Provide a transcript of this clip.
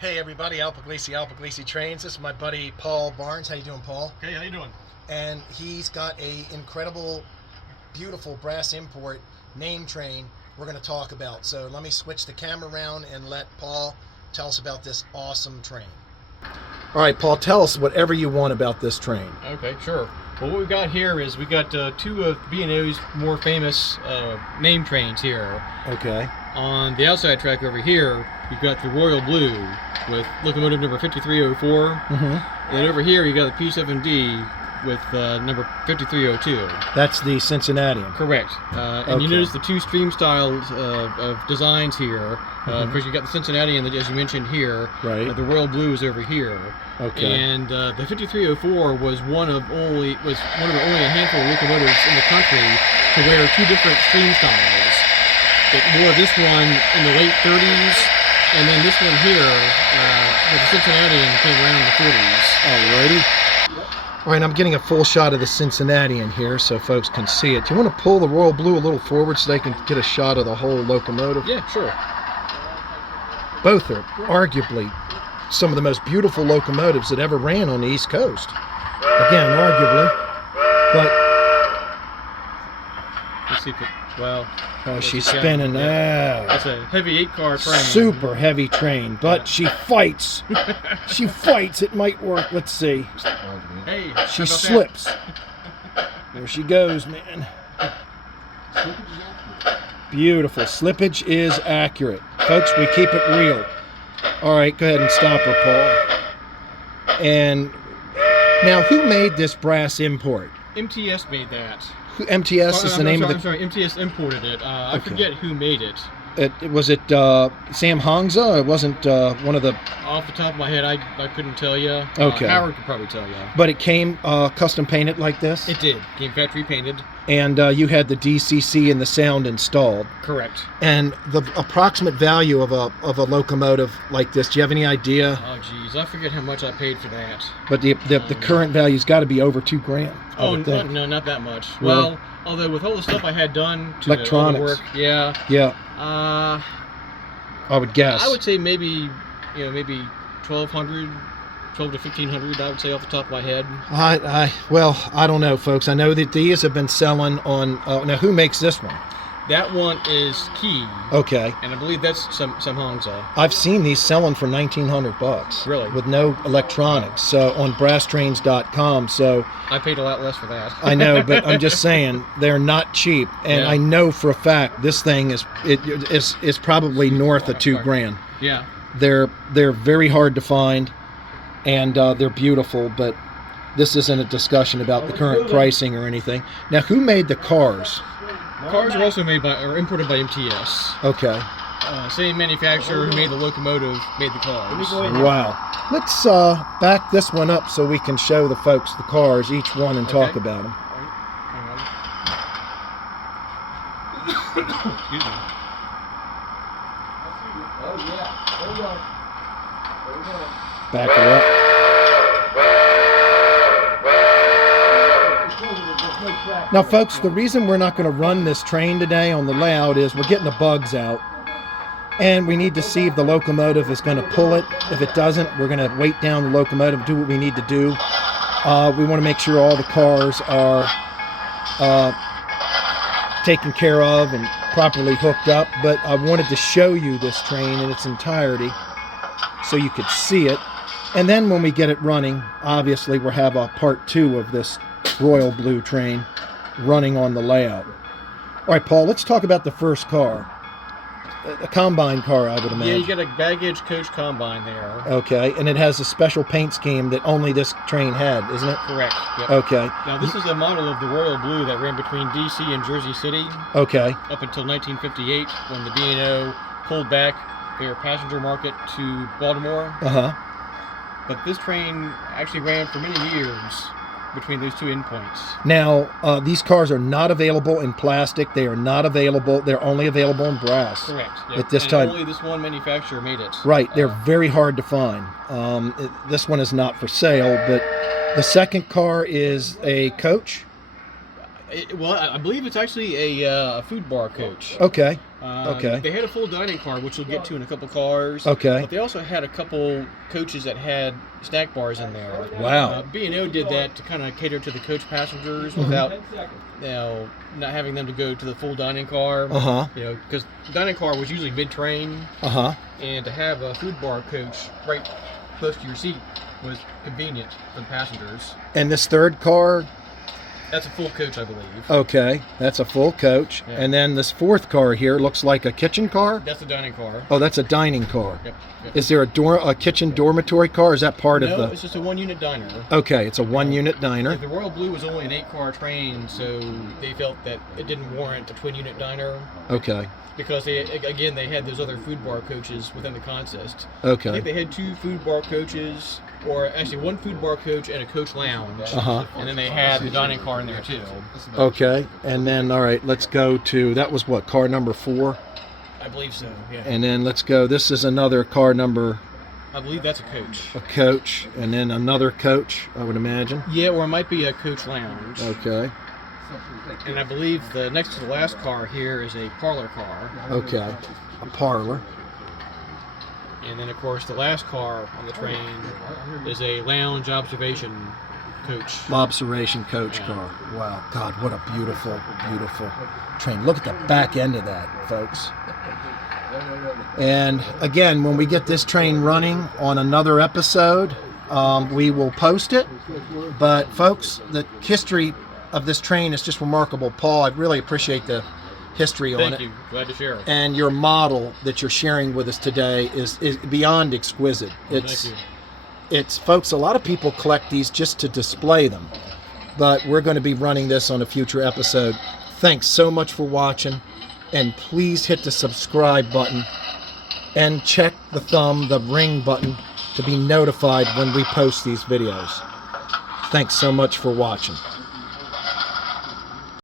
Hey everybody, Al Puglisi Trains. This is my buddy Paul Barnes. How you doing, Paul? Hey, how you doing? And he's got a incredible, beautiful brass import name train we're going to talk about. So let me switch the camera around and let Paul tell us about this awesome train. All right, Paul, tell us whatever you want about this train. Okay, sure. Well, what we've got here is we've got two of B&O's more famous name trains here. Okay. On the outside track over here, you've got the Royal Blue with locomotive number 5304. Mm-hmm. And then over here, you got the P7D with number 5302. That's the Cincinnatian. Correct. And you notice the two stream styles of designs here. Because you got the Cincinnati, and as you mentioned here, right. The Royal Blue is over here. Okay. And the 5304 was one of only a handful of locomotives in the country to wear two different stream styles. It wore this one in the late 30s, and then this one here, with the Cincinnatian, came around in the 40s. Alrighty. All right, I'm getting a full shot of the Cincinnatian here so folks can see it. Do you want to pull the Royal Blue a little forward so they can get a shot of the whole locomotive? Yeah, sure. Both are arguably some of the most beautiful locomotives that ever ran on the East Coast. Again, arguably, but Let's see if it, well, she's spinning. It's a heavy 8-car train. Super heavy train, but she fights. She fights. It might work. Let's see. Hey, She slips. There she goes, man. Beautiful. Slippage is accurate. Folks, we keep it real. All right, go ahead and stop her, Paul. And now, who made this brass import? MTS made that. MTS is the name of the... I'm sorry, MTS imported it. I forget who made it. Was it Sam Hongza? It wasn't one of the... Off the top of my head, I couldn't tell you. Okay. Howard could probably tell you. But it came custom painted like this? It did. Came factory painted. And you had the DCC and the sound installed. Correct. And the approximate value of a locomotive like this, do you have any idea? Oh, geez. I forget how much I paid for that. But the current value's got to be over $2,000. Oh, no, not that much. Really? Well, although with all the stuff I had done to electronics, all the work, yeah. I would guess. I would say maybe 1,200, 12 to 1,500. I would say off the top of my head. Well, I don't know, folks. I know that these have been selling on. Now, who makes this one? That one is Key. Okay. And I believe that's some Hongza. I've seen these selling for $1,900. Really? With no electronics. So on brasstrains.com. So I paid a lot less for that. I know, but I'm just saying they're not cheap, and I know for a fact this thing is probably north of $2,000. Yeah. They're very hard to find, and they're beautiful, but this isn't a discussion about the current pricing or anything. Now, who made the cars? Cars are also imported by MTS. Okay. Same manufacturer who made the locomotive made the cars. Wow. Let's back this one up so we can show the folks the cars, each one, and talk about them. Excuse me. Back her up. Now, folks, the reason we're not going to run this train today on the layout is we're getting the bugs out, and we need to see if the locomotive is going to pull it. If it doesn't, we're going to weight down the locomotive, do what we need to do. We want to make sure all the cars are taken care of and properly hooked up, but I wanted to show you this train in its entirety so you could see it. And then when we get it running, obviously we'll have a part 2 of this Royal Blue train running on the layout. All right, Paul, let's talk about the first car. A combine car, I would imagine. Yeah, you got a baggage coach combine there. Okay, and it has a special paint scheme that only this train had, isn't it? Correct. Yep. Okay. Now, this is a model of the Royal Blue that ran between D.C. and Jersey City. Okay. Up until 1958, when the B&O pulled back their passenger market to Baltimore. Uh-huh. But this train actually ran for many years between those two endpoints. Now, these cars are not available in plastic. They are not available. They're only available in brass. Correct. Yep. At this time. Only this one manufacturer made it. Right. They're very hard to find. This one is not for sale, but the second car is a coach. Well, I believe it's actually a food bar coach. Okay. Okay. They had a full dining car, which we'll get to in a couple cars. Okay. But they also had a couple coaches that had snack bars in there. Wow. B&O did that to kind of cater to the coach passengers without, not having them to go to the full dining car. Because the dining car was usually mid-train. And to have a food bar coach right close to your seat was convenient for the passengers. And this third car? That's a full coach, I believe. Okay, that's a full coach. Yeah. And then this fourth car here looks like a kitchen car? That's a dining car. Oh, that's a dining car. Yep. Is there a kitchen dormitory car? Is that part of the... No, it's just a one-unit diner. Okay, it's a one-unit diner. The Royal Blue was only an 8-car train, so they felt that it didn't warrant a twin-unit diner. Okay. Because they had those other food bar coaches within the consist. Okay. I think they had 2 food bar coaches, or actually 1 food bar coach and a coach lounge. And then they had the dining car in there too. Okay. And then, all right, let's go to, that was what, car number 4? I believe so, yeah. And then let's go, this is another car number... I believe that's a coach. A coach, and then another coach, I would imagine. Yeah, or it might be a coach lounge. Okay. And I believe the next to the last car here is a parlor car. Okay. A parlor. And then, of course, the last car on the train is a lounge observation coach. Observation coach car. Wow. God, what a beautiful, beautiful train. Look at the back end of that, folks. And again, when we get this train running on another episode, we will post it. But, folks, the history of this train is just remarkable. Paul, I really appreciate the history on it. Thank you. Glad to share it. And your model that you're sharing with us today is beyond exquisite. Thank you. It's folks, a lot of people collect these just to display them. But we're going to be running this on a future episode. Thanks so much for watching. And please hit the subscribe button and check the ring button to be notified when we post these videos. Thanks so much for watching.